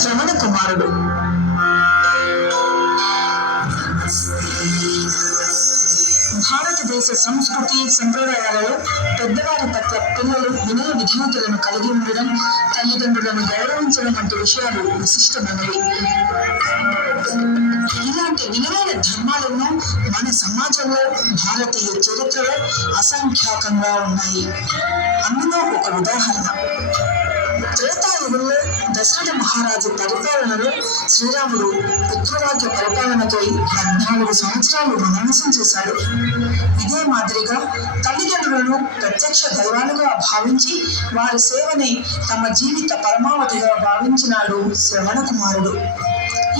శ్రవణ కుమారుడు. భారతదేశ సంస్కృతి సంప్రదాయాలలో పెద్దవారి పట్ల పిల్లలు వినయ విధేయతలను కలిగి ఉండడం, తల్లిదండ్రులను గౌరవించడం వంటి విషయాలు విశిష్టమైనవి. ఇలాంటి విలువైన ధర్మాలను మన సమాజంలో, భారతీయ చరిత్రలో అసంఖ్యాకంగా ఉన్నాయి. అందులో ఒక ఉదాహరణ, త్రేతాయుగంలో దశరథ మహారాజు పరిపాలనలో శ్రీరాముడు పుత్రవాక్య పరిపాలనకై 14 సంవత్సరాలు వనవాసం చేశాడు. ఇదే మాదిరిగా తల్లిదండ్రులను ప్రత్యక్ష దైవాలుగా భావించి వారి సేవనే తమ జీవిత పరమావధిగా భావించినాడు శ్రవణ కుమారుడు.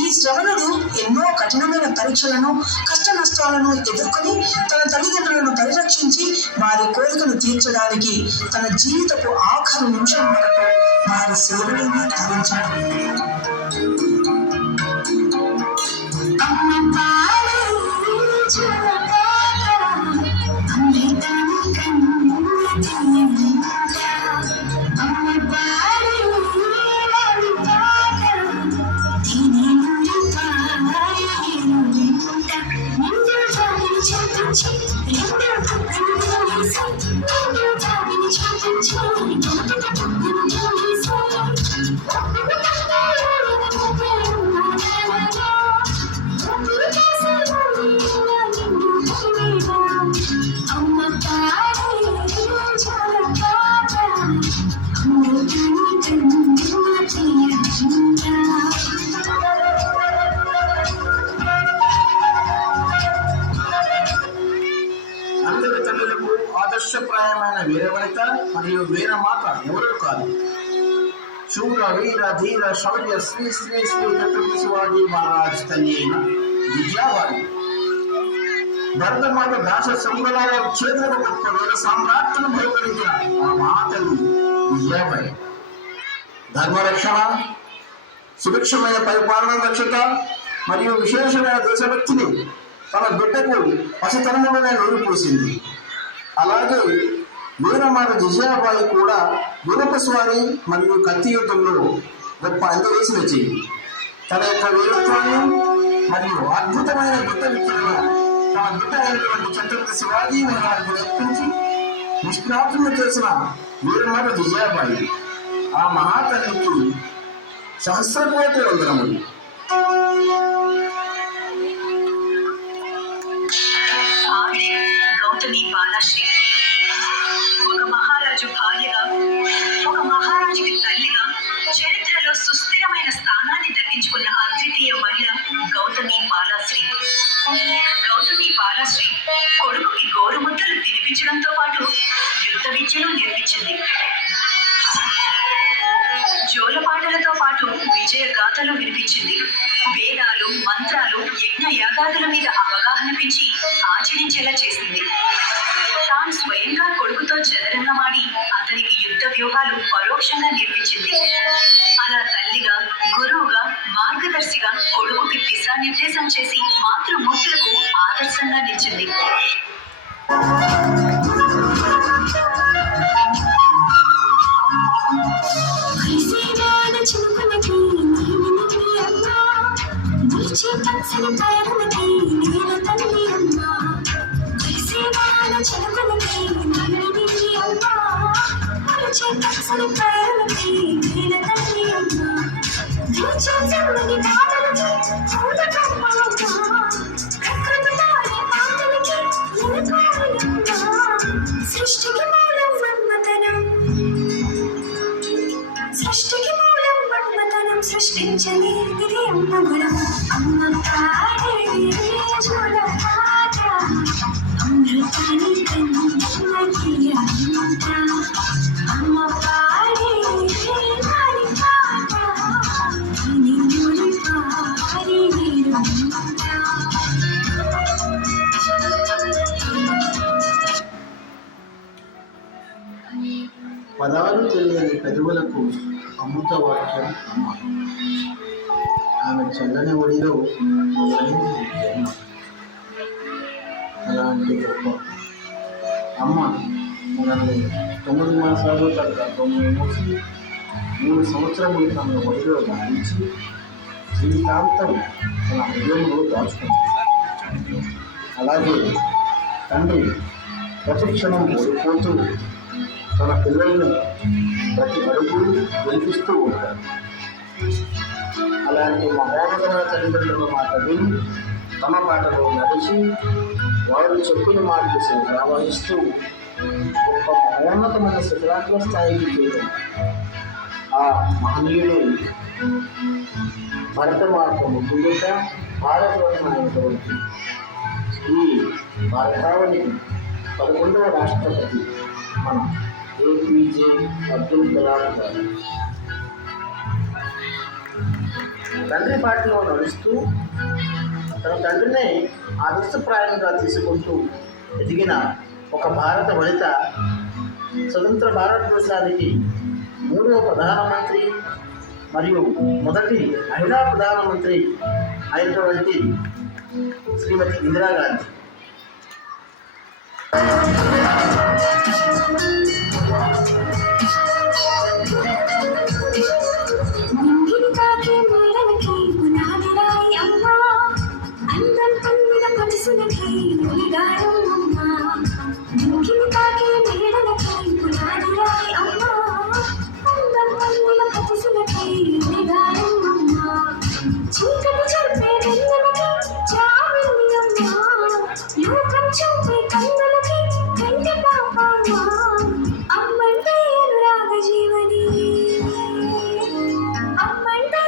ఈ శ్రవణుడు ఎన్నో కఠినమైన పరీక్షలను, కష్ట నష్టాలను ఎదుర్కొని తన తల్లిదండ్రులను పరిరక్షించి వారి కోరికను తీర్చడానికి తన జీవితపు ఆఖరి నిమిషం వరకు వారి సేవలను తరించాడు. ఆదర్శప్రాయమైన వీరవనిత మరియు వీరమాత ఎవరూ కాదు. శూర వీర ధీర శౌర్య శ్రీ శ్రీ శ్రీ ఛత్రపతి శివాజీ మహారాజ్ తల్లి అయిన విజయాబాయి. భరతమాత దాస సంబరాల క్షేత్రకు గొప్ప వీర సామ్రాట్లను బయలుపరిచిన ఆ మహాతల్లి విజయాబాయి ధర్మరక్షణ, సుభిక్షమైన పరిపాలన దక్షత మరియు విశేషమైన దేశభక్తిని తన బిడ్డకు పసితనములోనే నూరిపోసింది. అలాగే వీరమాత విజయాబాయి కూడా గుర్రపు స్వారీ మరియు కత్తి యుద్ధంలో గొప్ప అందవేసి వచ్చింది. తన యొక్క వీరత్వాన్ని మరియు అద్భుతమైన యుద్ధ విద్యను తన బిడ్డ అయినటువంటి ఛత్రపతి శివాజీ మహారాజు నేర్పించి నిష్ణాతులను చేసిన వీరమాత విజయాబాయి ఆ మహాతల్లికి సహస్రకోటి వందనములు. గౌతమి బాలాశ్రీ ఒక మహారాజు భార్యగా, ఒక మహారాజుకి తల్లిగా చరిత్రలో సుస్థిరమైన స్థానాన్ని దక్కించుకున్న అద్వితీయ మహిళ గౌతమి బాలాశ్రీ. గౌతమి బాలాశ్రీ కొడుకుకి గోరుముద్దలు తినిపించడంతో పాటు యుద్ధ విద్యను నేర్పించింది. జోలపాటలతో పాటు విజయ గాథలు వినిపించింది. వేదాలు, మంత్రాలు, యజ్ఞ యాగాదుల మీద అవగాహన పెంచి ఆచరించేలా చేసింది. తాను స్వయంగా కొడుకుతో చదరంగమాడి అతనికి యుద్ధ వ్యూహాలు పరోక్షంగా నేర్పించింది. అలా తల్లిగా, గురువుగా, మార్గదర్శిగా కొడుకుకి దిశానిర్దేశం చేసి మాతృమూర్తులకు ఆదర్శంగా నిలిచింది. సృష్టించని ఇది అమ్మ గుణం. అమ్మ పాడే జోలపాట, అమృతాని కన్నకి అమ్మంట. అమ్మ పాడే పాడి పాట, నిన్నుడి పాడి నీరుమంట. పదాలు తెలియని పెదవులకు అమృత వాక్యం అమ్మ. ఆమె చల్లని ఒడిలో మొదలైంది జన్మ. అలాంటి గొప్ప అమ్మ మనల్ని 9 మాసాలు తగ్గ 9 మోసి 3 సంవత్సరములు తన ఒడిలో దాయించి జీవితాంతం తన హృదయంలో దాచుకుంటాడు. అలాగే తండ్రి ప్రతి క్షణం ఓడిపోతూ తన పిల్లల్ని ప్రతి అడుగు గెలిపిస్తూ ఉంటాడు. అలాంటి మహోన్నతమైన తల్లిదండ్రుల మాట విని తమ మాటలో నడిచి వారు చెప్పిన మాటలు నిర్వహిస్తూ గొప్ప మహోన్నతమైన శిఖరాగ్ర స్థాయికి చేరు ఆ మహనీయుడు భరత మాత ముద్దుగడ్డ భారతరత్నమైనటువంటి ఈ భారతావనికి 11వ రాష్ట్రపతి మన ఏపీజే అబ్దుల్ కలాం గారు. తండ్రి బాటలో నడుస్తూ తన తండ్రినే ఆదర్శప్రాయంగా తీసుకుంటూ ఎదిగిన ఒక భారత వనిత స్వతంత్ర భారతదేశానికి 3వ ప్రధానమంత్రి మరియు మొదటి మహిళా ప్రధానమంత్రి అయినటువంటి శ్రీమతి ఇందిరాగాంధీ. నింగిని తాకే మేడలకి పునాది రాయి అమ్మ అందం పొందిన మనసులకి నులిగారం